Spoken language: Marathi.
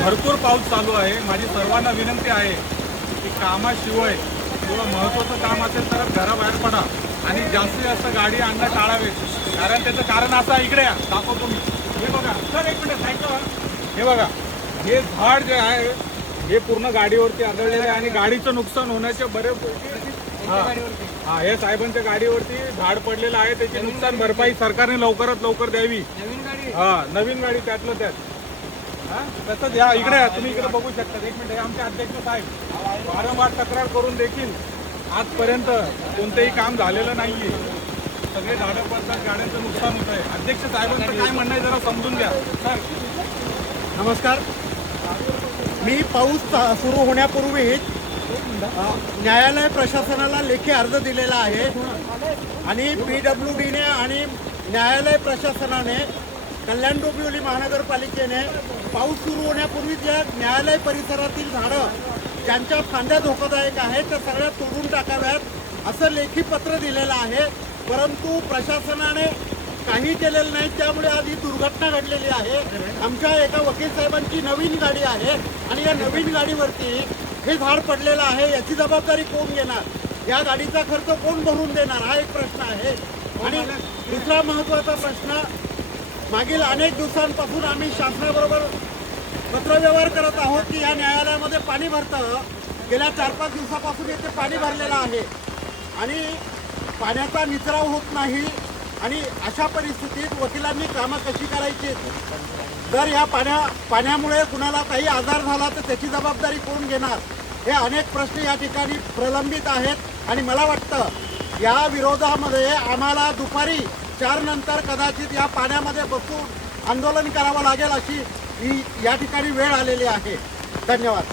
भरपूर पाऊस चालू आहे। माझी सर्वांना विनंती आहे की कामाशिवाय किंवा महत्त्वाचं काम असेल तर घराबाहेर पडा आणि जास्तीत जास्त गाडी आणणं टाळावे। कारण त्याचं कारण असं आहे, इकडे दाखवतो मी। हे बघा सर, एक मिनिट साईडला। हे बघा, हे झाड जे आहे हे पूर्ण गाडीवरती आदळलेलं आहे आणि गाडीचं नुकसान होण्याचे बरेच हा हे साहेबांच्या गाडीवरती झाड पडलेलं आहे। त्याची नुकसान भरपाई सरकारने लवकरात लवकर द्यावी। नवीन गाडी त्यातलं त्यात। तसंच या इकडे तुम्ही इकडे बघू शकता। एक मिनिट, आमचे अध्यक्ष साहेब वारंवार तक्रार करून देखील आजपर्यंत कोणतेही काम झालेलं नाहीये। सगळे झाडं पडतात, गाड्यांचं नुकसान होत आहे। अध्यक्ष साहेबांचं काय म्हणणं आहे जरा समजून घ्या सर। नमस्कार, मी पाऊस सुरू होण्यापूर्वीच न्यायालय प्रशासनाला लेखी अर्ज दिलेला आहे आणि PWDने आणि न्यायालय प्रशासनाने कल्याण डोंबिवली महानगरपालिकेने पाऊस सुरू होण्यापूर्वीच या न्यायालय परिसरातील झाडं ज्यांच्या फांद्या धोकादायक आहेत त्या सगळ्या तोडून टाकाव्यात असं लेखी पत्र दिलेलं आहे। परंतु प्रशासनाने काही केलेलं नाही, त्यामुळे आज ही दुर्घटना घडलेली आहे। आमच्या एका वकील साहेबांची नवीन गाडी आहे आणि या नवीन गाडीवरती हे झाड पडलेलं आहे। याची जबाबदारी कोण घेणार? या गाडीचा खर्च कोण भरून देणार? हा एक प्रश्न आहे। आणि दुसरा महत्त्वाचा प्रश्न, मागील अनेक दिवसांपासून आम्ही शासनाबरोबर पत्रव्यवहार करत आहोत की या न्यायालयामध्ये पाणी भरतं। गेल्या 4-5 दिवसापासून येथे पाणी भरलेलं आहे आणि पाण्याचा निचराव होत नाही आणि अशा परिस्थितीत वकिलांनी कामं कशी करायची? जर या पाण्यामुळे कुणाला काही आजार झाला तर त्याची जबाबदारी कोण घेणार? हे अनेक प्रश्न या ठिकाणी प्रलंबित आहेत आणि मला वाटतं या विरोधामध्ये आम्हाला दुपारी 4 नंतर कदाचित या पाण्यामध्ये बसून आंदोलन करावं लागेल अशी ही या ठिकाणी वेळ आलेली आहे। धन्यवाद।